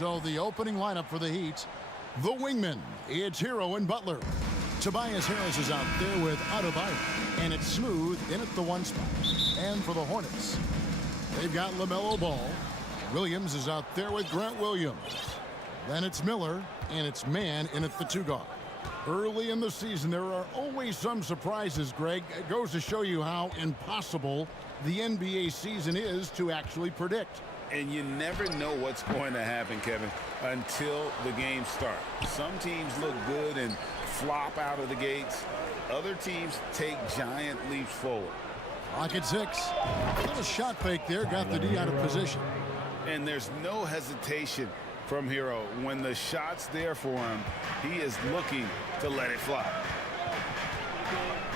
So the opening lineup for the Heat, the wingmen, it's Hero and Butler. Tobias Harris is out there with Adebayo, and it's Smooth in at the 1 spot. And for the Hornets, they've got LaMelo Ball. Williams is out there with Grant Williams. Then it's Miller, and it's Mann in at the 2 guard. Early in the season, there are always some surprises, Greg. It goes to show you how impossible the NBA season is to actually predict. And you never know what's going to happen, Kevin, until the game starts. Some teams look good and flop out of the gates. Other teams take giant leaps forward. Clock at 6. A little shot fake there, got the D out of position. And there's no hesitation from Hero. When the shot's there for him, he is looking to let it fly.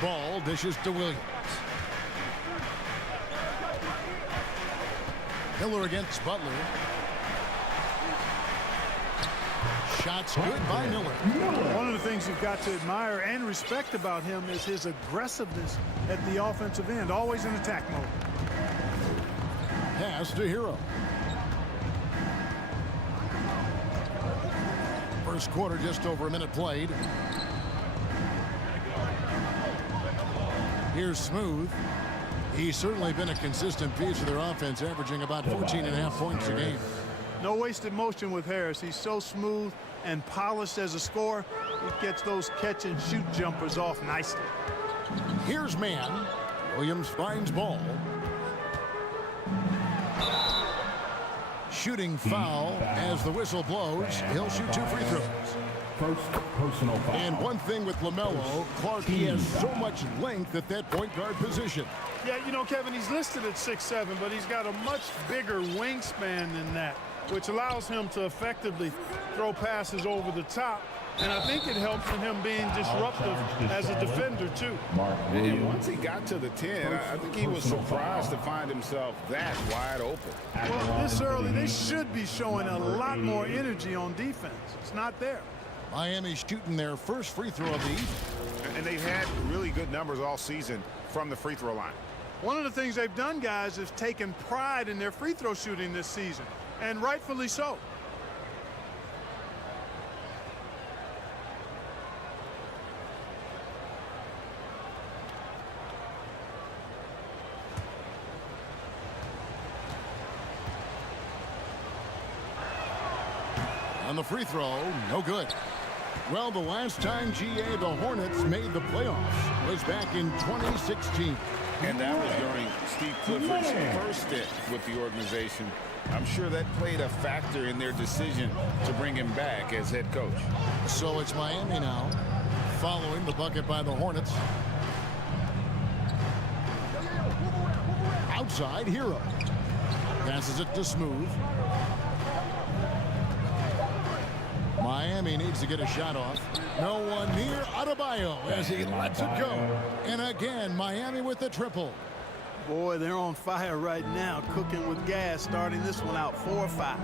Ball dishes to Williams. Miller against Butler. Shots good by Miller. One of the things you've got to admire and respect about him is his aggressiveness at the offensive end, always in attack mode. Pass to Hero. First quarter, just over a minute played. Here's Smooth. He's certainly been a consistent piece of their offense, averaging about 14.5 points a game. No wasted motion with Harris. He's so smooth and polished as a scorer. He gets those catch-and-shoot jumpers off nicely. Here's Mann. Williams finds Ball. Shooting foul as the whistle blows. He'll shoot 2 free throws. First personal foul. And one thing with LaMelo, Clark, he has so much length at that point guard position. Yeah, you know, Kevin, he's listed at 6'7", but he's got a much bigger wingspan than that, which allows him to effectively throw passes over the top. And I think it helps in him being disruptive as a defender, too. And once he got to the 10, I think he was surprised to find himself that wide open. Well, this early, they should be showing a lot more energy on defense. It's not there. Miami's shooting their first free throw of the evening. And they've had really good numbers all season from the free throw line. One of the things they've done, guys, is taken pride in their free throw shooting this season, and rightfully so. On the free throw, no good. Well, the last time GA the Hornets made the playoffs was back in 2016. And that was during Steve Clifford's first stint with the organization. I'm sure that played a factor in their decision to bring him back as head coach. So it's Miami now, following the bucket by the Hornets. Outside, Hero. Passes it to Smooth. Miami needs to get a shot off. No one near Adebayo as he lets it go. And again, Miami with the triple. Boy, they're on fire right now, cooking with gas, starting this one out 4-5.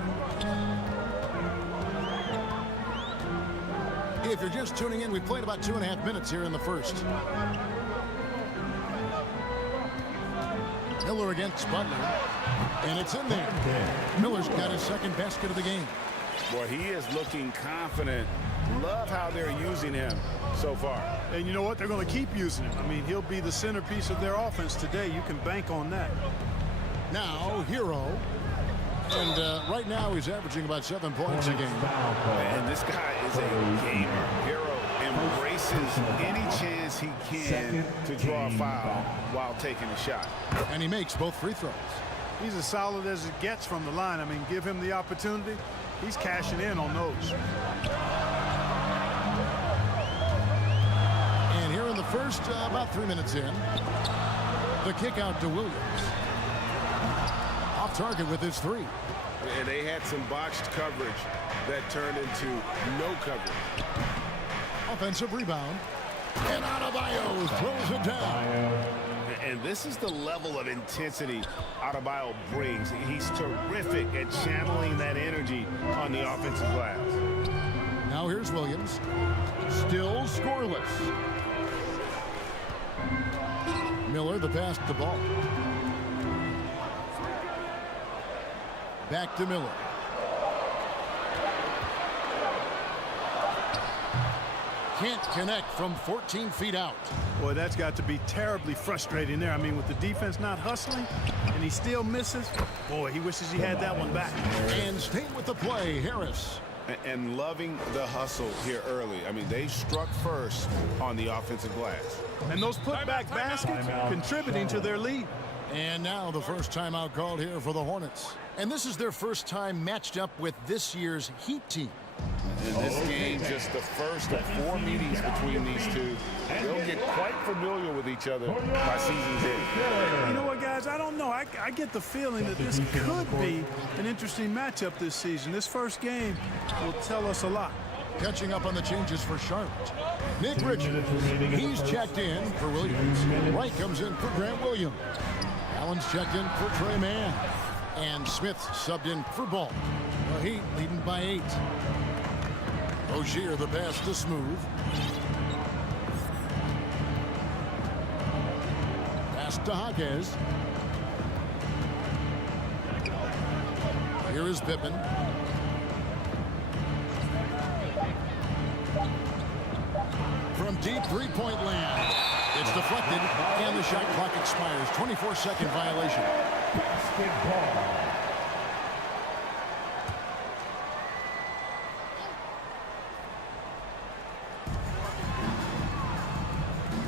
If you're just tuning in, we played about 2.5 minutes here in the first. Miller against Butler. And it's in there. Miller's got his second basket of the game. Boy, he is looking confident. Love how they're using him so far. And you know what? They're going to keep using him. I mean, he'll be the centerpiece of their offense today. You can bank on that. Now, Hero. And right now, he's averaging about 7 points a game. And this guy is a gamer. Hero embraces any chance he can to draw a foul while taking a shot. And he makes both free throws. He's as solid as it gets from the line. I mean, give him the opportunity. He's cashing in on those. And here in the first, about 3 minutes in, the kick out to Williams. Off target with his 3. And they had some botched coverage that turned into no coverage. Offensive rebound. And Adebayo throws it down. And this is the level of intensity Adebayo brings. He's terrific at channeling that energy on the offensive glass. Now here's Williams. Still scoreless. Miller, the pass to Ball. Back to Miller. Can't connect from 14 feet out. Boy, that's got to be terribly frustrating there. I mean, with the defense not hustling and he still misses, boy, he wishes he had that one back. And staying with the play, Harris. And loving the hustle here early. I mean, they struck first on the offensive glass. And those putback baskets contributing to their lead. And now the first timeout called here for the Hornets. And this is their first time matched up with this year's Heat team. In this game, just the first of 4 meetings between these two. They'll get quite familiar with each other by season's end. You know what, guys? I don't know. I get the feeling that this could be an interesting matchup this season. This first game will tell us a lot. Catching up on the changes for Charlotte. Nick Richards, he's checked in for Williams. Wright comes in for Grant Williams. Allen's checked in for Trey Mann. And Smith subbed in for Ball. The Heat leading by 8. Rozier the pass to Smooth. Pass to Jaquez. Here is Pippen. From deep three-point land. It's deflected, and the shot clock expires. 24-second violation. Basketball.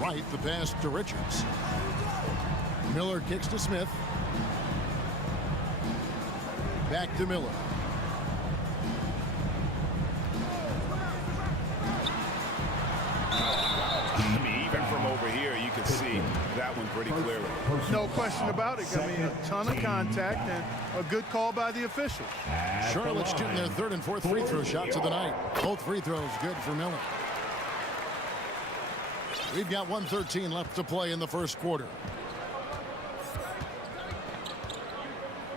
Wright, the pass to Richards. Miller kicks to Smith. Back to Miller. I mean, even from over here, you can see that one pretty clearly. No question about it. I mean, a ton of contact and a good call by the officials. Charlotte's shooting their third and fourth free throw shots of the night. Both free throws good for Miller. We've got 1:13 left to play in the first quarter.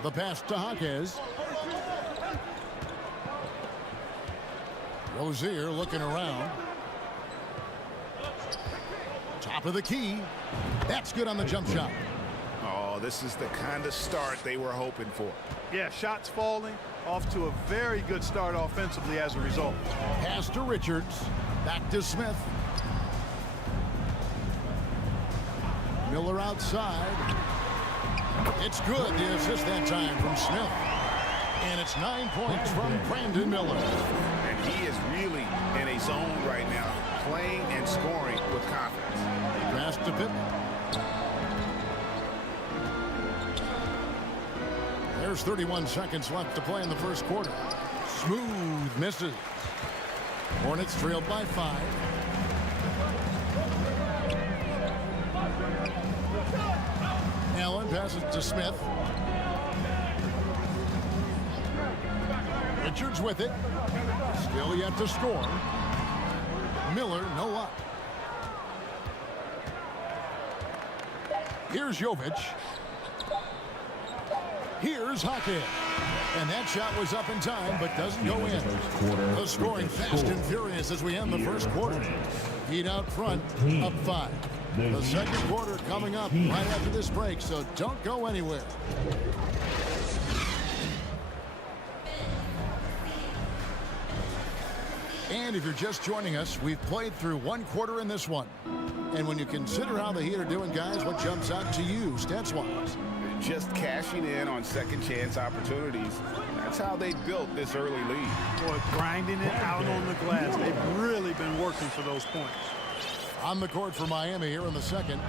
The pass to Jaquez. Rozier looking around. Top of the key. That's good on the jump shot. Oh, this is the kind of start they were hoping for. Yeah, shots falling. Off to a very good start offensively as a result. Pass to Richards. Back to Smith. Miller outside. It's good. The assist that time from Smith. And it's 9 points from Brandon Miller. And he is really in a zone right now, playing and scoring with confidence. Pass to Pippen. There's 31 seconds left to play in the first quarter. Smooth misses. Hornets trailed by 5. Allen passes to Smith. Richards with it. Still yet to score. Miller, no luck. Here's Jovic. Here's Jaquez. And that shot was up in time, but doesn't go in. The scoring fast and furious as we end the first quarter. Heat out front, up 5. The second quarter coming up right after this break, so don't go anywhere. And if you're just joining us, we've played through one quarter in this one. And when you consider how the Heat are doing, guys, what jumps out to you stats-wise? Just cashing in on second chance opportunities. That's how they built this early lead. Boy, grinding it out on the glass. They've really been working for those points. On the court for Miami here in the second.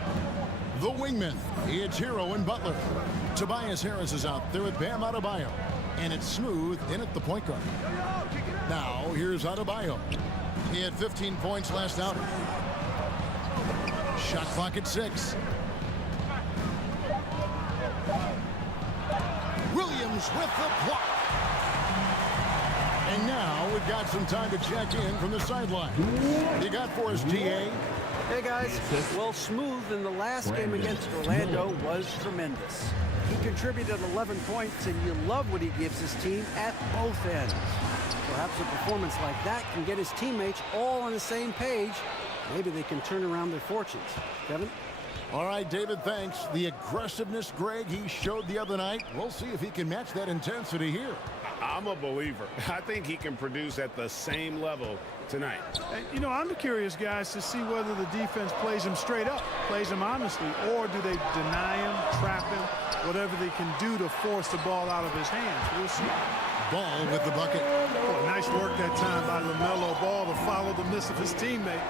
The wingman, it's Hero and Butler. Tobias Harris is out there with Bam Adebayo. And it's Smooth in at the point guard. Now, here's Adebayo. He had 15 points last outing. Shot clock at 6. Williams with the block. And now we've got some time to check in from the sideline. You got for us, DA? Hey guys, well, Smooth in the last game against Orlando was tremendous. He contributed 11 points, and you love what he gives his team at both ends. Perhaps a performance like that can get his teammates all on the same page. Maybe they can turn around their fortunes. Kevin? All right, David, thanks. The aggressiveness, Greg, he showed the other night. We'll see if he can match that intensity here. I'm a believer. I think he can produce at the same level tonight. You know, I'm curious, guys, to see whether the defense plays him straight up, plays him honestly, or do they deny him, trap him, whatever they can do to force the ball out of his hands. We'll see. Ball with the bucket. Oh, nice work that time by LaMelo Ball to follow the miss of his teammate.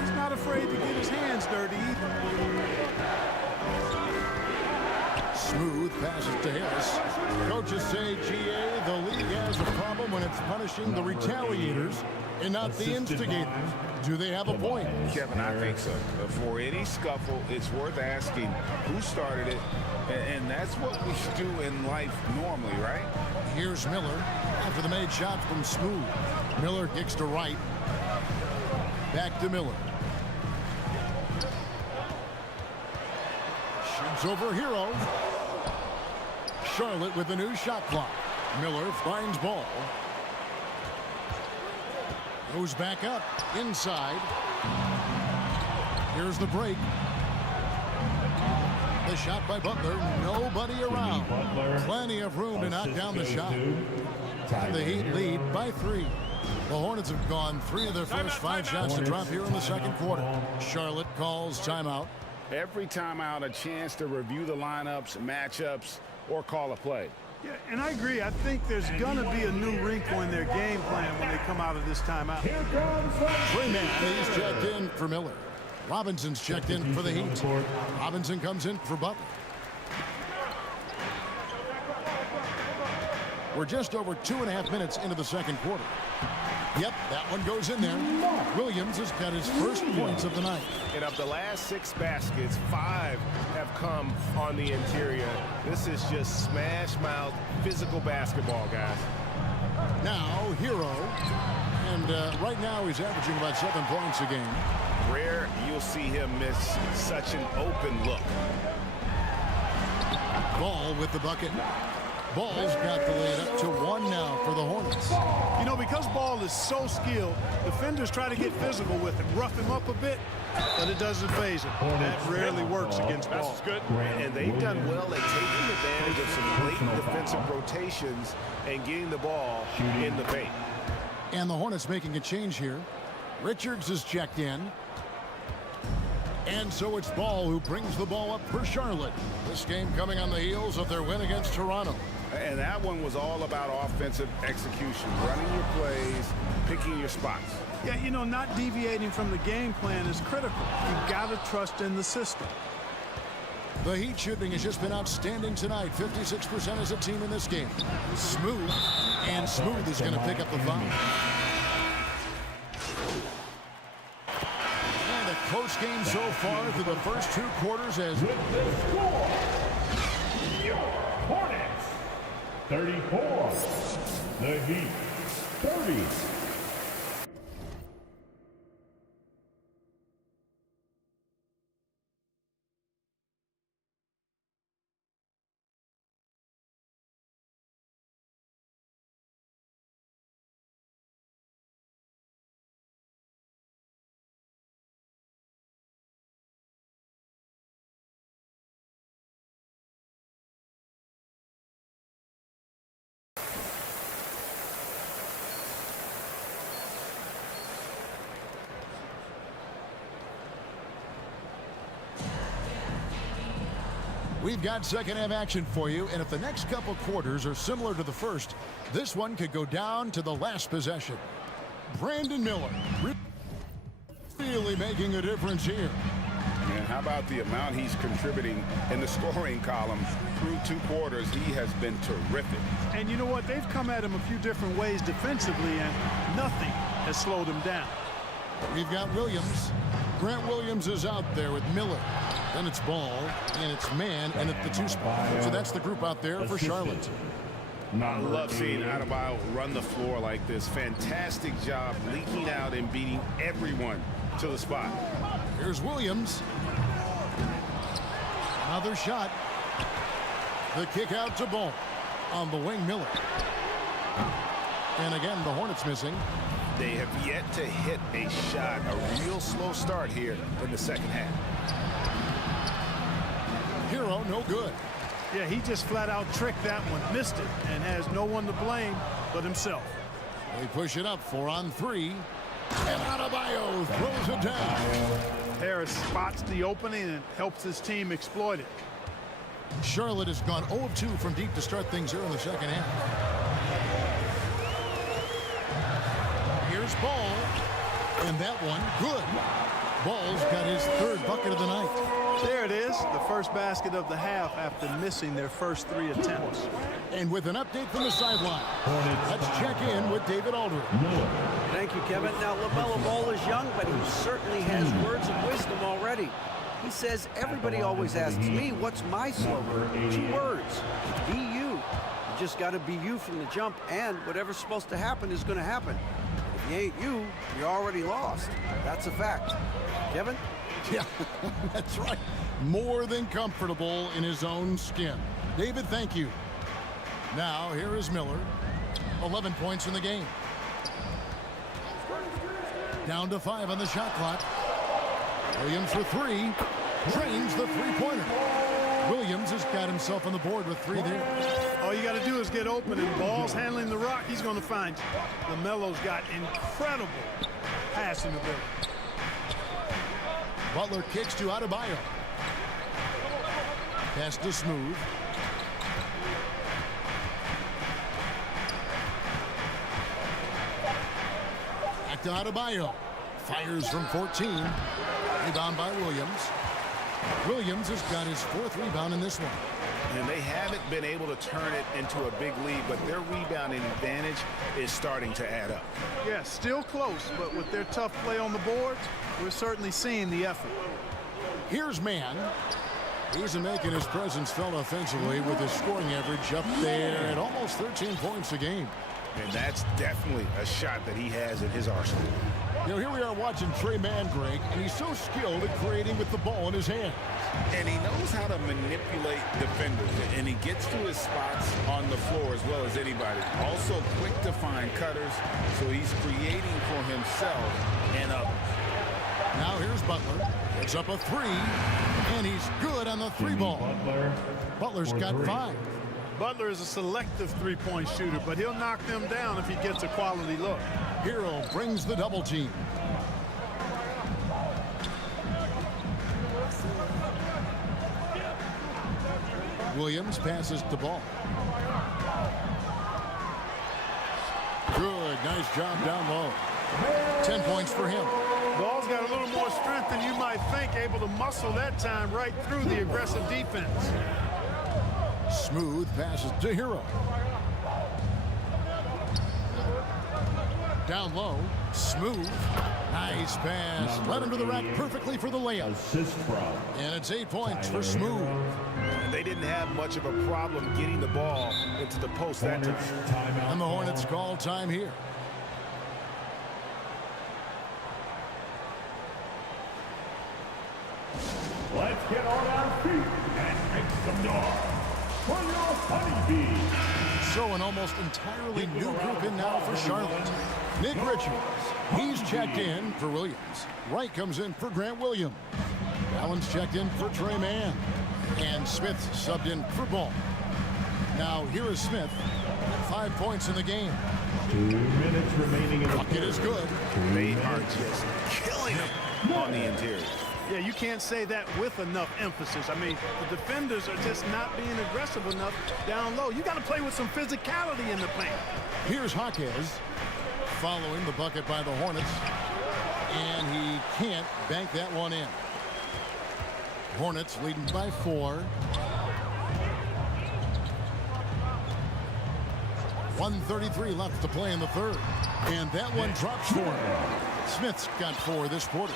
He's not afraid to get his hands dirty either. Smooth passes to Harris. Coaches say, GA, the league has a problem when it's punishing the retaliators and not the instigators. Do they have a point? Kevin, I think so. For any scuffle, it's worth asking who started it, and that's what we do in life normally, right? Here's Miller after the made shot from Smooth. Miller kicks to right. Back to Miller. Shoots over Hero. Charlotte with a new shot clock. Miller finds Ball. Goes back up inside. Here's the break. The shot by Butler. Nobody around. Plenty of room to knock down the shot. And the Heat lead by 3. The Hornets have gone 3 of their first 5 shots to drop here in the second quarter. Charlotte calls timeout. Every timeout, a chance to review the lineups, matchups, or call a play. Yeah, and I agree. I think there's going to be a new wrinkle in their game plan when they come out of this timeout. Freeman, he's checked in for Miller. Robinson's checked in for the Heat. Robinson comes in for Butler. We're just over 2.5 minutes into the second quarter. Yep, that one goes in there. Williams has got his first points of the night. And of the last 6 baskets, 5 have come on the interior. This is just smash mouth physical basketball, guys. Now, Hero. And right now he's averaging about 7 points a game. Rare you'll see him miss such an open look. Ball with the bucket. Ball's got the lead up to 1 now for the Hornets. You know, because Ball is so skilled, defenders try to get physical with him, rough him up a bit, but it doesn't phase him. That rarely works against Ball. That's good. And they've done well at taking advantage of some blatant defensive rotations and getting the ball in the paint. And the Hornets making a change here. Richards is checked in. And so it's Ball who brings the ball up for Charlotte. This game coming on the heels of their win against Toronto. And that one was all about offensive execution, running your plays, picking your spots. Yeah, you know, not deviating from the game plan is critical. You've got to trust in the system. The Heat shooting has just been outstanding tonight. 56% as a team in this game. Smooth. And Smooth is going to pick up the foul. And a close game so far through the first 2 quarters as With the score, your Hornets 34, the Heat 30. We've got second half action for you, and if the next couple quarters are similar to the first, this one could go down to the last possession. Brandon Miller really making a difference here. And how about the amount he's contributing in the scoring column through 2 quarters? He has been terrific. And you know what? They've come at him a few different ways defensively, and nothing has slowed him down. We've got Williams. Grant Williams is out there with Miller. Then it's Ball, and it's man, and at the 2 spot. So that's the group out there for Charlotte. I love seeing Adebayo run the floor like this. Fantastic job leaking out and beating everyone to the spot. Here's Williams. Another shot. The kick out to Ball. On the wing, Miller. And again, the Hornets missing. They have yet to hit a shot. A real slow start here in the second half. Hero, no good. Yeah, he just flat out tricked that one, missed it, and has no one to blame but himself. They push it up 4-on-3. And Adebayo throws it down. Harris spots the opening and helps his team exploit it. Charlotte has gone 0 of 2 from deep to start things here in the second half. Here's Ball. And that one, good. Ball's got his third bucket of the night. There it is, the first basket of the half after missing their first 3 attempts. And with an update from the sideline, let's check in with David Aldridge. Thank you, Kevin. Now, LaMelo Ball is young, but he certainly has words of wisdom already. He says, everybody always asks me, what's my slogan? 2 words, be you. You just got to be you from the jump, and whatever's supposed to happen is going to happen. If you ain't you, you're already lost. That's a fact. Kevin? Yeah, that's right. More than comfortable in his own skin. David, thank you. Now, here is Miller. 11 points in the game. Down to 5 on the shot clock. Williams for 3. Drains the three-pointer. Williams has got himself on the board with 3 there. All you got to do is get open, and Ball's handling the rock. He's going to find you. LaMelo's got incredible passing ability. Butler kicks to Adebayo. Pass to Smooth. Back to Adebayo. Fires from 14. Rebound by Williams. Williams has got his 4th rebound in this one. And they haven't been able to turn it into a big lead, but their rebounding advantage is starting to add up. Yeah, still close, but with their tough play on the boards, we're certainly seeing the effort. Here's Mann. He's making his presence felt offensively with his scoring average up there at almost 13 points a game. And that's definitely a shot that he has in his arsenal. You know, here we are watching Trey Mann, Greg, and he's so skilled at creating with the ball in his hands. And he knows how to manipulate defenders, and he gets to his spots on the floor as well as anybody. Also quick to find cutters, so he's creating for himself and others. Now here's Butler. It's up a 3, and he's good on the 3-ball. Butler's got 5. Butler is a selective three-point shooter, but he'll knock them down if he gets a quality look. Hero brings the double team. Williams passes to Ball. Good, nice job down low. 10 points for him. Ball's got a little more strength than you might think, able to muscle that time right through the aggressive defense. Smooth passes to Hero. Down low, Smooth. Nice pass. Led him to the rack perfectly for the layup. Assist from. And it's 8 points for Smooth. And they didn't have much of a problem getting the ball into the post that time. And the Hornets call time here. Let's get on our feet and make some noise for your Honeybee. So an almost entirely new group in now for Charlotte. Nick Richards, he's checked in for Williams. Wright comes in for Grant Williams. Allen's checked in for Trey Mann. And Smith subbed in for Ball. Now here is Smith. 5 points in the game. 2 minutes remaining in the Bucket is good. They are just killing him on the interior. Yeah, you can't say that with enough emphasis. I mean, the defenders are just not being aggressive enough down low. You got to play with some physicality in the paint. Here's Jaquez following the bucket by the Hornets. And he can't bank that one in. Hornets leading by 4. 1:33 left to play in the third. And that one drops for him. Smith's got 4 this quarter.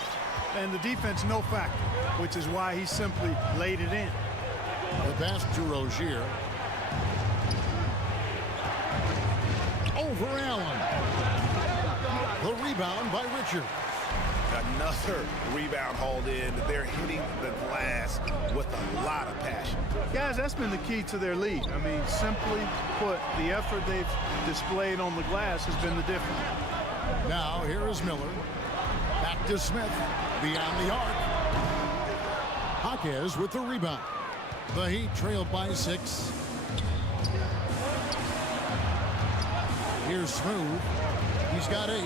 And the defense no factor, which is why he simply laid it in. The pass to Rozier. Over Allen. The rebound by Richards. Another rebound hauled in. They're hitting the glass with a lot of passion. Guys, that's been the key to their lead. I mean, simply put, the effort they've displayed on the glass has been the difference. Now here is Miller. Back to Smith. Beyond the arc. Jaquez with the rebound. The Heat trail by 6. Here's Smooth. He's got 8.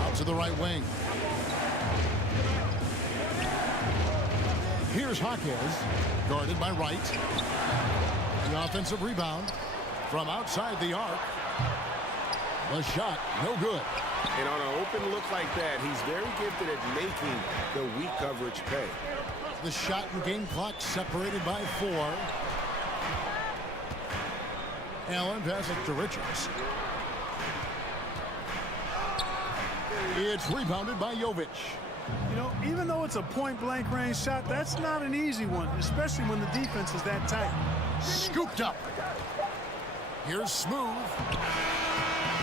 Out to the right wing. Here's Jaquez, guarded by Wright. The offensive rebound from outside the arc. The shot, no good. And on an open look like that, he's very gifted at making the weak coverage pay. The shot and game clock separated by 4. Allen passes to Richards. It's rebounded by Jovic. You know, even though it's a point-blank range shot, that's not an easy one, especially when the defense is that tight. Scooped up. Here's Smooth.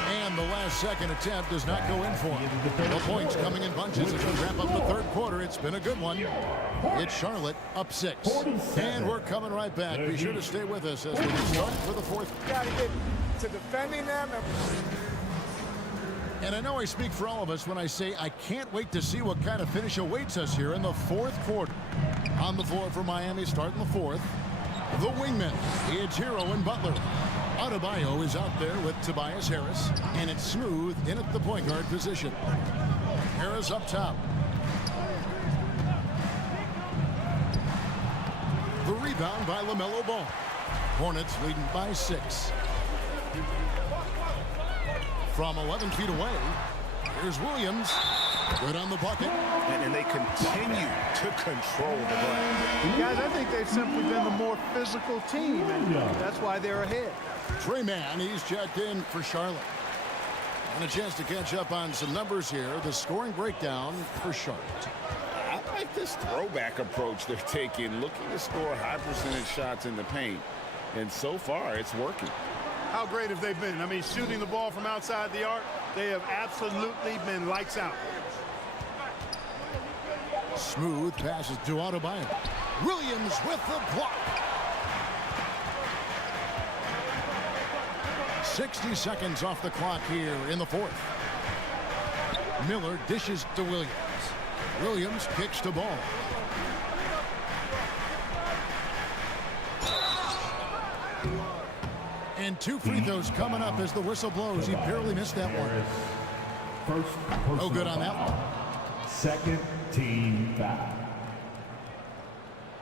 And the last second attempt does not go in for him. The points coming in bunches as we wrap up the third quarter. It's been a good one. It's Charlotte up 6. And we're coming right back. Be sure to stay with us as we get started for the fourth. Got to get to defending them. And I know I speak for all of us when I say I can't wait to see what kind of finish awaits us here in the fourth quarter. On the floor for Miami starting the fourth. The wingmen, it's Hero and Butler. Adebayo is out there with Tobias Harris, and it's Smooth in at the point guard position. Harris up top. The rebound by LaMelo Ball. Hornets leading by 6. From 11 feet away, here's Williams. Good on the bucket. And they continue to control the glass. Guys, I think they've simply been the more physical team, and that's why they're ahead. Trey Mann, he's checked in for Charlotte. And a chance to catch up on some numbers here. The scoring breakdown for Charlotte. I like this throwback approach they're taking, looking to score high percentage shots in the paint. And so far, it's working. How great have they been? I mean, shooting the ball from outside the arc, they have absolutely been lights out. Smooth passes to Adebayo. Williams with the block. 60 seconds off the clock here in the fourth. Miller dishes to Williams. Williams kicks the ball. And 2 free throws coming up as the whistle blows. He barely missed that one. No good on that one. Second team foul.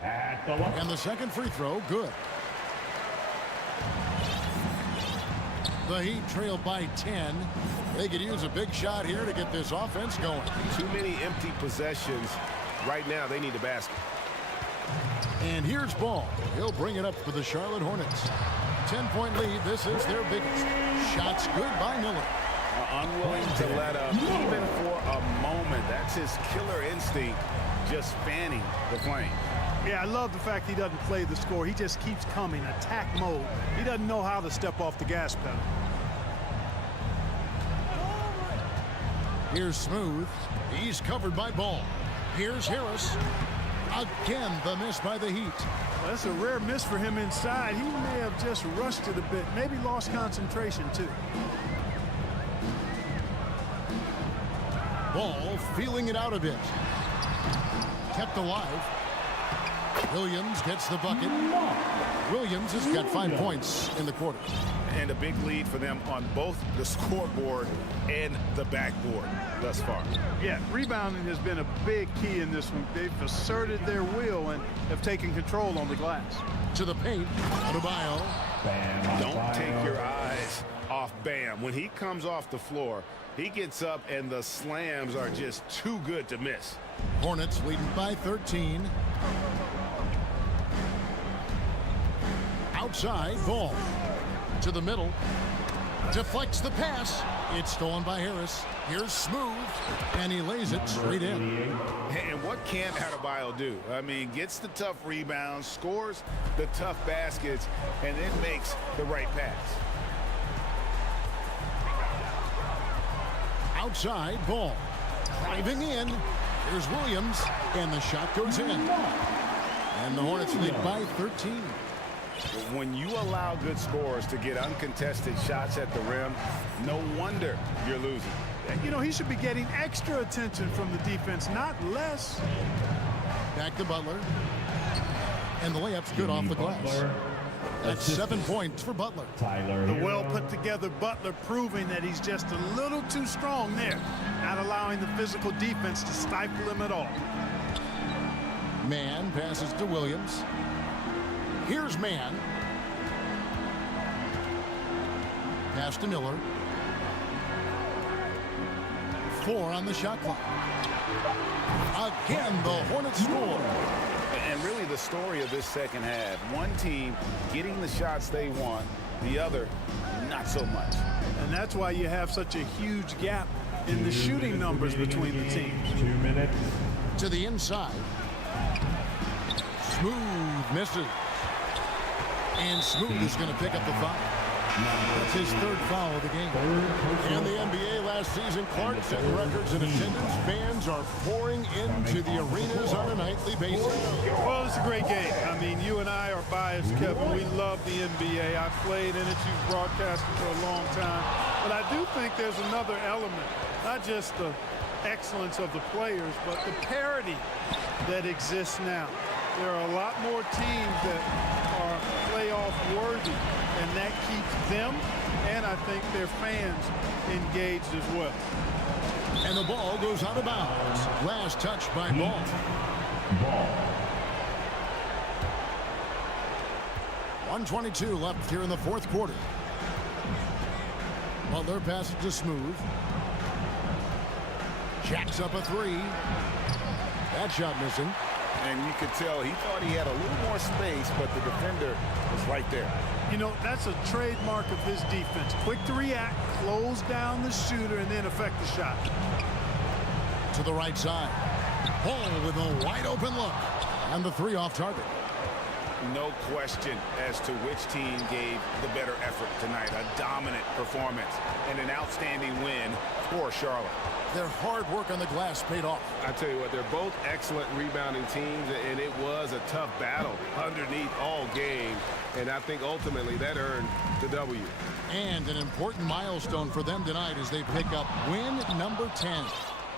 At the line. And the second free throw, good. The Heat trail by 10. They could use a big shot here to get this offense going. Too many empty possessions. Right now, they need the basket. And here's Ball. He'll bring it up for the Charlotte Hornets. 10-point lead. This is their biggest. Shots good by Miller. Unwilling to let up even for a moment. That's his killer instinct, just fanning the flame. Yeah, I love the fact he doesn't play the score. He just keeps coming, attack mode. He doesn't know how to step off the gas pedal. Here's Smooth. He's covered by Ball. Here's Harris. Again, the miss by the Heat. Well, that's a rare miss for him inside. He may have just rushed it a bit, maybe lost concentration too. Ball feeling it out a bit. Kept alive. Williams gets the bucket. Williams has got 5 points in the quarter. And a big lead for them on both the scoreboard and the backboard thus far. Yeah, rebounding has been a big key in this one. They've asserted their will and have taken control on the glass. To the paint, Adebayo. Don't take your eyes off Bam. When he comes off the floor, he gets up and the slams are just too good to miss. Hornets leading by 13. Outside, Ball. To the middle. Deflects the pass. It's stolen by Harris. Here's Smooth. And he lays it straight in. And what can't Adebayo do? I mean, gets the tough rebounds, scores the tough baskets, and then makes the right pass. Outside, Ball. Driving in. Here's Williams. And the shot goes in. And the Hornets lead by 13. When you allow good scorers to get uncontested shots at the rim, no wonder you're losing. You know, he should be getting extra attention from the defense, not less. Back to Butler. And the layup's good off the glass. That's 7 points for Butler. The well-put-together Butler proving that he's just a little too strong there, not allowing the physical defense to stifle him at all. Mann passes to Williams. Here's Mann. Pass to Miller. 4 on the shot clock. Again, the Hornets score. And really the story of this second half, one team getting the shots they want, the other not so much. And that's why you have such a huge gap in the shooting numbers between the teams. 2 minutes. To the inside. Smooth misses. And Smooth is going to pick up the foul. That's his 3rd foul of the game. In the NBA last season, Clark set records in attendance. Fans are pouring into the arenas on a nightly basis. Well, it's a great game. I mean, you and I are biased, Kevin. We love the NBA. I played in it. You've broadcasted for a long time. But I do think there's another element, not just the excellence of the players, but the parity that exists now. There are a lot more teams that are playoff worthy, and that keeps them and I think their fans engaged as well. And the ball goes out of bounds. Last touch by Ball. 1:22 left here in the 4th quarter. Butler passes to Smooth. Jacks up a 3. That shot missing. And you could tell he thought he had a little more space, but the defender was right there. You know, that's a trademark of his defense. Quick to react, close down the shooter, and then affect the shot. To the right side. Ball with a wide open look. And the 3 off target. No question as to which team gave the better effort tonight. A dominant performance and an outstanding win for Charlotte. Their hard work on the glass paid off. I tell you what, they're both excellent rebounding teams, and it was a tough battle underneath all game. And I think ultimately that earned the W. And an important milestone for them tonight as they pick up win number 10.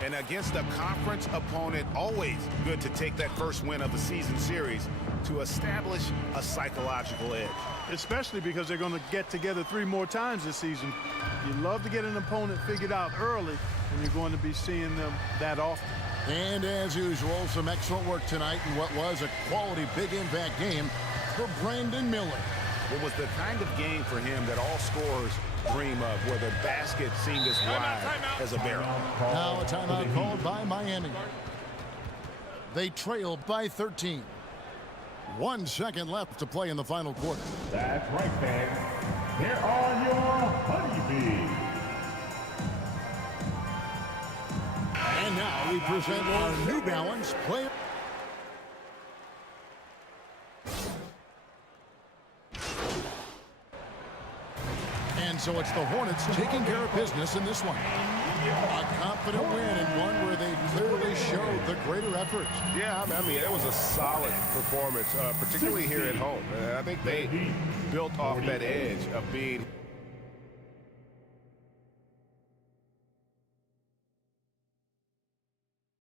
And against a conference opponent, always good to take that first win of the season series to establish a psychological edge. Especially because they're going to get together 3 more times this season. You love to get an opponent figured out early, and you're going to be seeing them that often. And as usual, some excellent work tonight in what was a quality big impact game for Brandon Miller. It was the kind of game for him that all scorers dream of, where the basket seemed as wide as a barrel. Now a timeout called by Miami. They trail by 13. 1 second left to play in the final quarter. That's right, fans. Here are your honeybees. And now we present our New Balance player. And so it's the Hornets taking care of business in this one. A confident win and one where they clearly showed the greater effort. Yeah, I mean, it was a solid performance, particularly here at home. I think they built off that edge of being